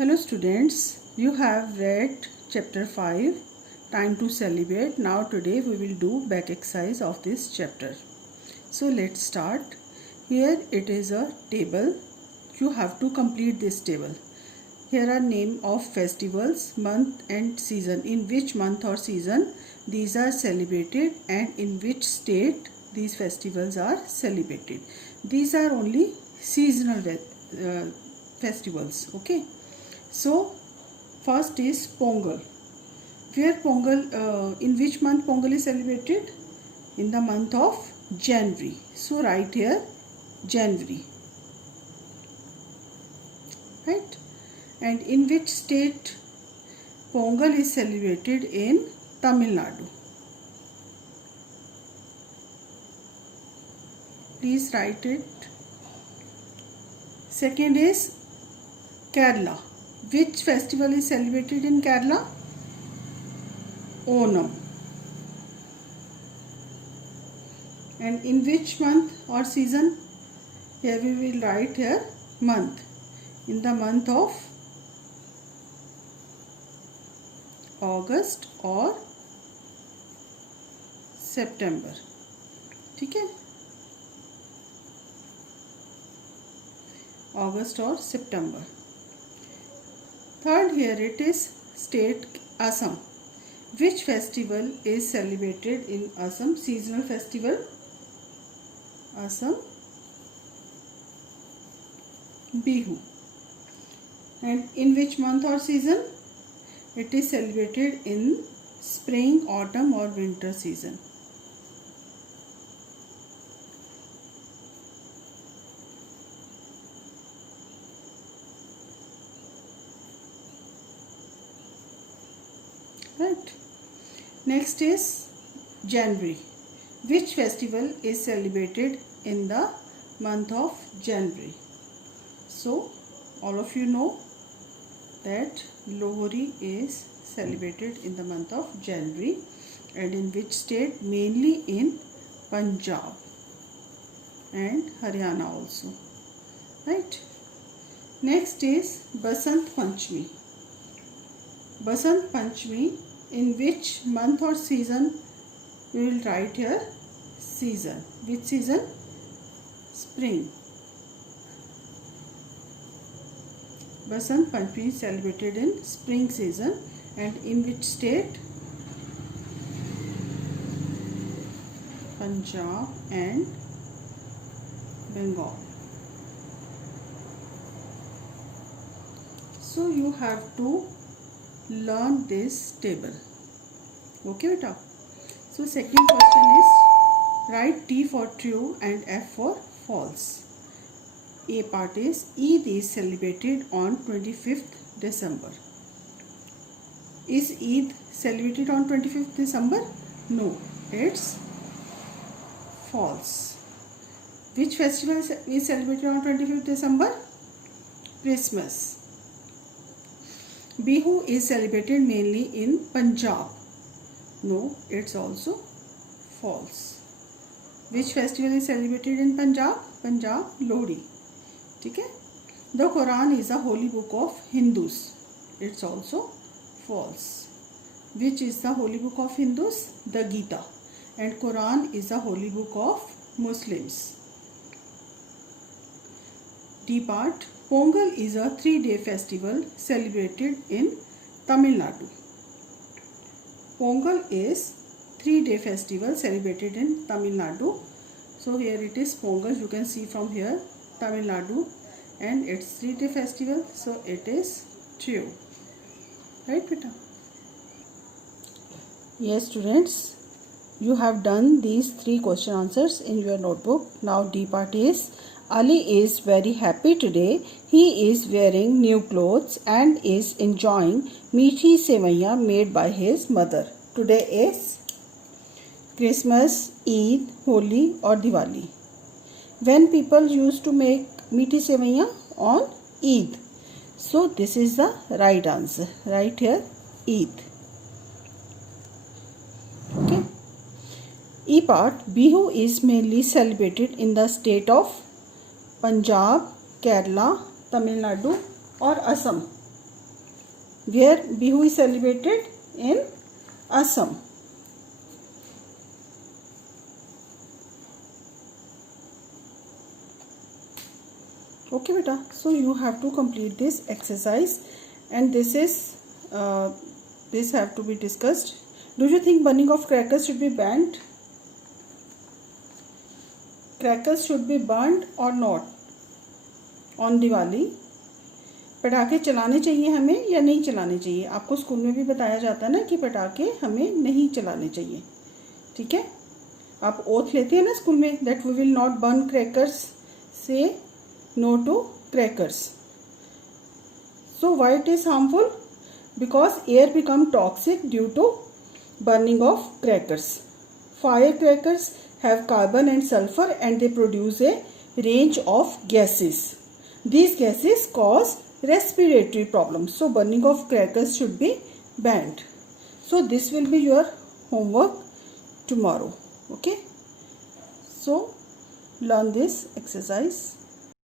Hello students, you have read chapter 5, Time to Celebrate. Now today we will do back exercise of this chapter. So let's start. Here it is a table. You have to complete this table. Here are name of festivals, month and season. In which month or season these are celebrated and in which state these festivals are celebrated. These are only seasonal festivals. Okay. So first is Pongal. Where Pongal, in which month Pongal is celebrated? In the month of January. So write here January. Right? And in which state Pongal is celebrated? In Tamil Nadu. Please write it. Second is Kerala. Which festival is celebrated in Kerala? Onam. And in which month or season? Here we will write here month. In the month of August or September. ठीक है? August or September. Third, here it is state Assam. Which festival is celebrated in Assam? Seasonal festival. Assam Bihu. And in which month or season? It is celebrated in spring, autumn or winter season. Right. Next is January. Which festival is celebrated in the month of January? So all of you know that Lohri is celebrated in the month of January, and in which state? Mainly in Punjab and Haryana also. Right. Next is Basant Panchami. Basant Panchami, in which month or season? We will write here season. Which season? Spring. Basant Panchami is celebrated in spring season, and in which state? Punjab and Bengal. So you have to learn this table. Okay beta. So second question is write T for true and F for false. A part is Eid is celebrated on 25th December. Is Eid celebrated on 25th December? No, it's false. Which festival is celebrated on 25th December? Christmas. Bihu is celebrated mainly in Punjab. No, it's also false. Which festival is celebrated in Punjab? Punjab Lohri. Okay? The Quran is a holy book of Hindus. It's also false. Which is the holy book of Hindus? The Gita. And Quran is a holy book of Muslims. D part. Pongal is a 3-day festival celebrated in Tamil Nadu. Pongal is 3-day festival celebrated in Tamil Nadu. So here it is Pongal. You can see from here Tamil Nadu, and it's 3-day festival. So it is true. Right, beta? Yes, students. You have done these 3 question answers in your notebook. Now D part is Ali is very happy today. He is wearing new clothes and is enjoying meethi sevaiyan made by his mother. Today is Christmas, Eid, Holi or Diwali. When people used to make meethi sevaiyan? On Eid. So this is the right answer. Right here Eid. Okay. E part, Bihu is mainly celebrated in the state of Punjab, Kerala, Tamil Nadu or Assam. where Bihu is celebrated in Assam. Okay beta, so you have to complete this exercise, and this have to be discussed. Do you think burning of crackers should be banned? Crackers should be burned or not on Diwali? पटाखे चलाने चाहिए हमें या नहीं चलाने चाहिए? आपको school में भी बताया जाता है ना कि पटाखे हमें नहीं चलाने चाहिए, ठीक है? आप ओथ लेते हैं ना स्कूल में, that we will not burn crackers, say no to crackers. So why it is harmful? Because air become toxic due to burning of crackers. Firecrackers have carbon and sulfur and they produce a range of gases. These gases cause respiratory problems. So burning of crackers should be banned. So this will be your homework tomorrow. Okay. So learn this exercise.